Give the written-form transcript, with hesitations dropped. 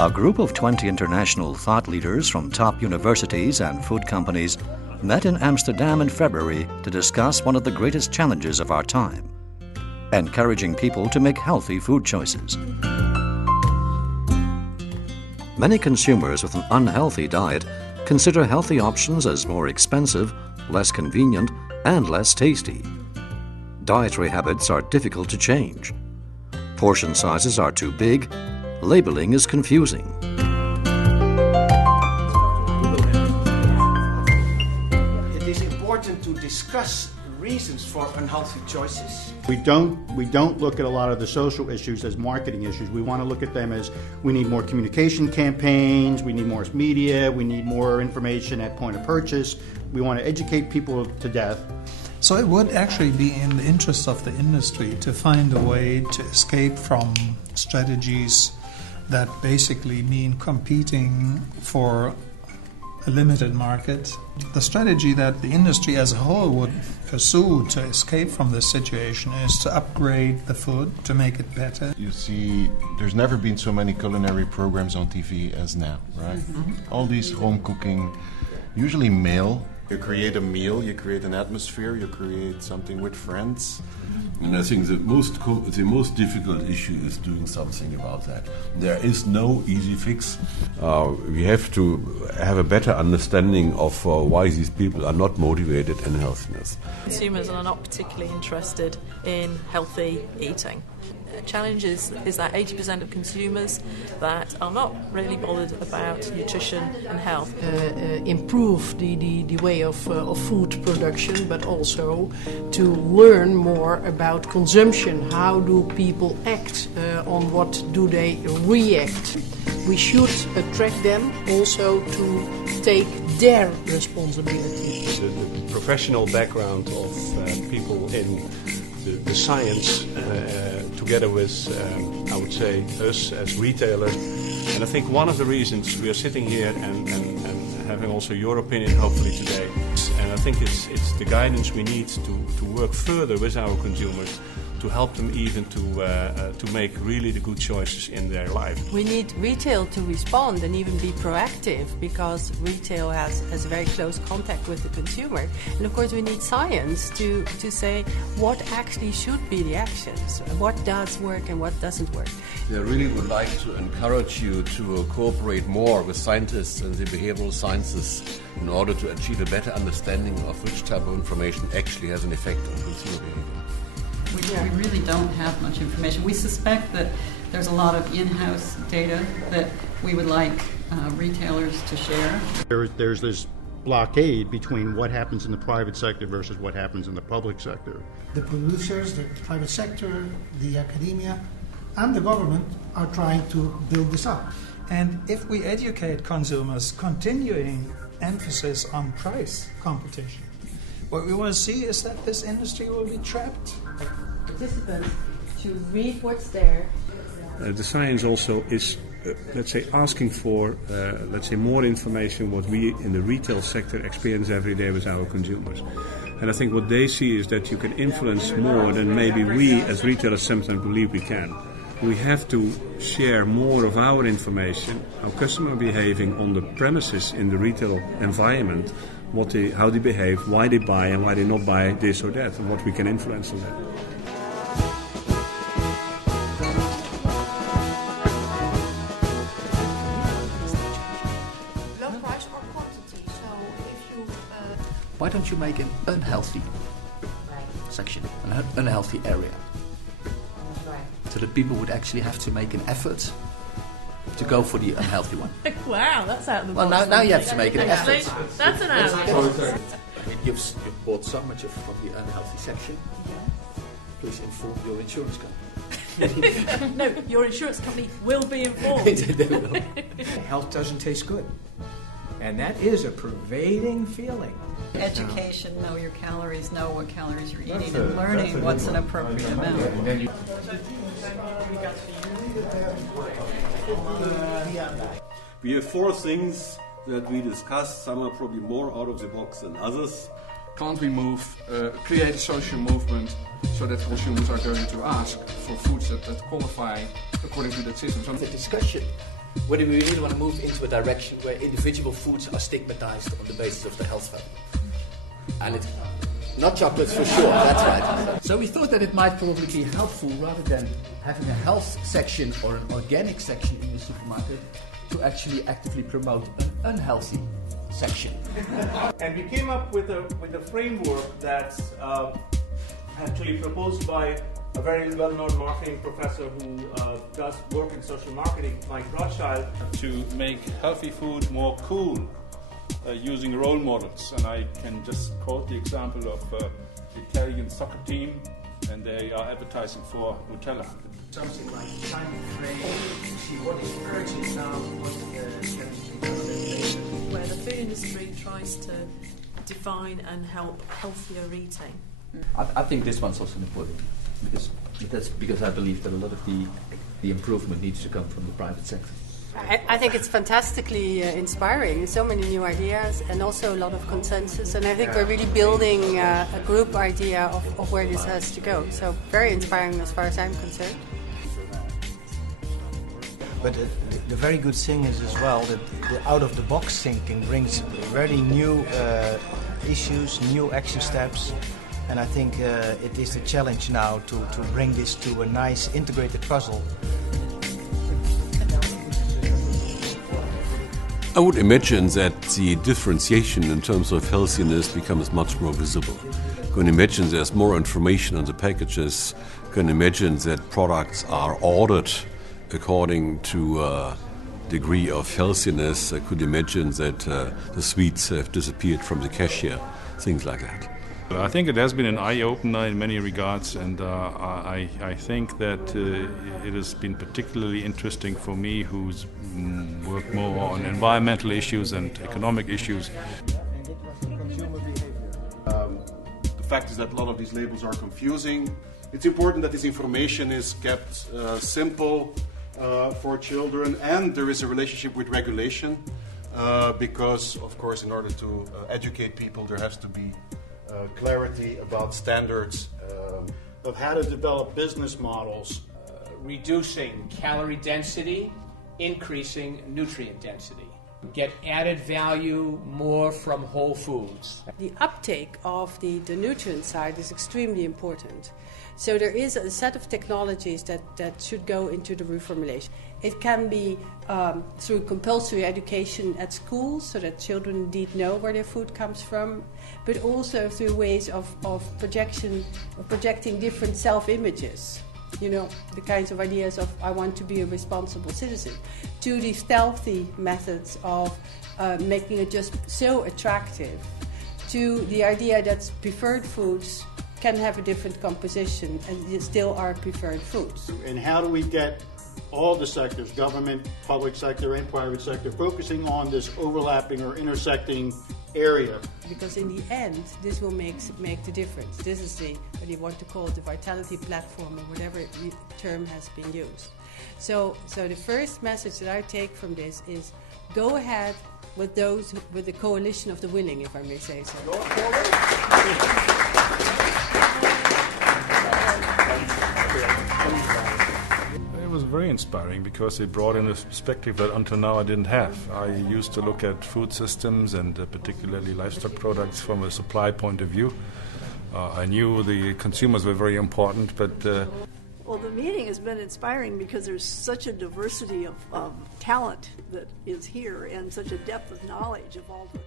A group of 20 international thought leaders from top universities and food companies met in Amsterdam in February to discuss one of the greatest challenges of our time: encouraging people to make healthy food choices. Many consumers with an unhealthy diet consider healthy options as more expensive, less convenient, and less tasty. Dietary habits are difficult to change. Portion sizes are too big. Labeling is confusing. It is important to discuss reasons for unhealthy choices. We don't look at a lot of the social issues as marketing issues. We want to look at them as we need more communication campaigns, we need more media, we need more information at point of purchase. We want to educate people to death. So it would actually be in the interest of the industry to find a way to escape from strategies that basically mean competing for a limited market. The strategy that the industry as a whole would pursue to escape from this situation is to upgrade the food, to make it better. You see, there's never been so many culinary programs on TV as now, right? All these home cooking, usually male. You create a meal, you create an atmosphere, you create something with friends. And I think the most difficult issue is doing something about that. There is no easy fix. We have to have a better understanding of why these people are not motivated in healthiness. Consumers are not particularly interested in healthy eating. The challenge is that 80% of consumers that are not really bothered about nutrition and health. Improve the way of food production, but also to learn more about consumption. How do people act? On what do they react? We should attract them also to take their responsibility. The professional background of people in the science, together with, I would say, us as retailers. And I think one of the reasons we are sitting here and having also your opinion hopefully today, and I think it's the guidance we need to work further with our consumers to help them even to make really the good choices in their life. We need retail to respond and even be proactive, because retail has very close contact with the consumer. And of course we need science to say what actually should be the actions, what does work and what doesn't work. I really would like to encourage you to cooperate more with scientists and the behavioral sciences in order to achieve a better understanding of which type of information actually has an effect on consumer behavior. We really don't have much information. We suspect that there's a lot of in-house data that we would like retailers to share. There's this blockade between what happens in the private sector versus what happens in the public sector. The producers, the private sector, the academia, and the government are trying to build this up. And if we educate consumers, continuing emphasis on price competition, what we want to see is that this industry will be trapped. Participants to read what's there. The science also is, let's say, asking for, let's say, more information what we in the retail sector experience every day with our consumers. And I think what they see is that you can influence more than maybe we as retailers sometimes believe we can. We have to share more of our information, how customers are behaving on the premises in the retail environment, how they behave, why they buy and why they not buy this or that, and what we can influence on that. Low price or quantity. So if you why don't you make an unhealthy section, an unhealthy area? So that people would actually have to make an effort to go for the unhealthy one. Wow, that's out of the box. Well, now you have to make an effort. That's an effort. You've bought so much from the unhealthy section. Please inform your insurance company. No, your insurance company will be informed. Health doesn't taste good. And that is a pervading feeling. Education, know your calories, know what calories you're eating, and learning what's an appropriate amount. We have 4 things that we discussed. Some are probably more out of the box than others. Can't we create a social movement so that consumers are going to ask for foods that qualify according to that system? The discussion whether we really want to move into a direction where individual foods are stigmatized on the basis of the health value. And it's not chocolates for sure, that's right. So we thought that it might probably be helpful, rather than having a health section or an organic section in the supermarket, to actually actively promote an unhealthy section. And we came up with a framework that's actually proposed by a very well-known marketing professor who does work in social marketing, Mike Rothschild. To make healthy food more cool using role models. And I can just quote the example of the Italian soccer team, and they are advertising for Nutella. Something like time frame, see what is urgent now, what can be done later. Where the food industry tries to define and help healthier eating. I think this one's also important, because I believe that a lot of the improvement needs to come from the private sector. I think it's fantastically inspiring. So many new ideas and also a lot of consensus. And I think we're really building a group idea of where this has to go. So very inspiring as far as I'm concerned. But the very good thing is as well that the out-of-the-box thinking brings very new issues, new action steps. And I think it is the challenge now to bring this to a nice integrated puzzle. I would imagine that the differentiation in terms of healthiness becomes much more visible. You can imagine there's more information on the packages. You can imagine that products are ordered according to degree of healthiness. I could imagine that the sweets have disappeared from the cashier, things like that. I think it has been an eye-opener in many regards, and I think that it has been particularly interesting for me, who's worked more on environmental issues and economic issues. The fact is that a lot of these labels are confusing. It's important that this information is kept simple for children, and there is a relationship with regulation, because, of course, in order to educate people, there has to be clarity about standards of how to develop business models. Reducing calorie density, increasing nutrient density. Get added value more from whole foods. The uptake of the nutrient side is extremely important. So there is a set of technologies that should go into the reformulation. It can be through compulsory education at schools, so that children indeed know where their food comes from, but also through ways of projecting different self-images. You know, the kinds of ideas of I want to be a responsible citizen, to the stealthy methods of making it just so attractive, to the idea that preferred foods can have a different composition and still are preferred foods. And how do we get all the sectors, government, public sector, and private sector, focusing on this overlapping or intersecting area? Because in the end, this will make the difference. This is what you want to call it, the vitality platform, or whatever term has been used. So the first message that I take from this is go ahead with the coalition of the willing, if I may say so. Go forward. It was very inspiring because it brought in a perspective that until now I didn't have. I used to look at food systems and particularly livestock products from a supply point of view. I knew the consumers were very important, but... Well, the meeting has been inspiring because there's such a diversity of talent that is here and such a depth of knowledge of all the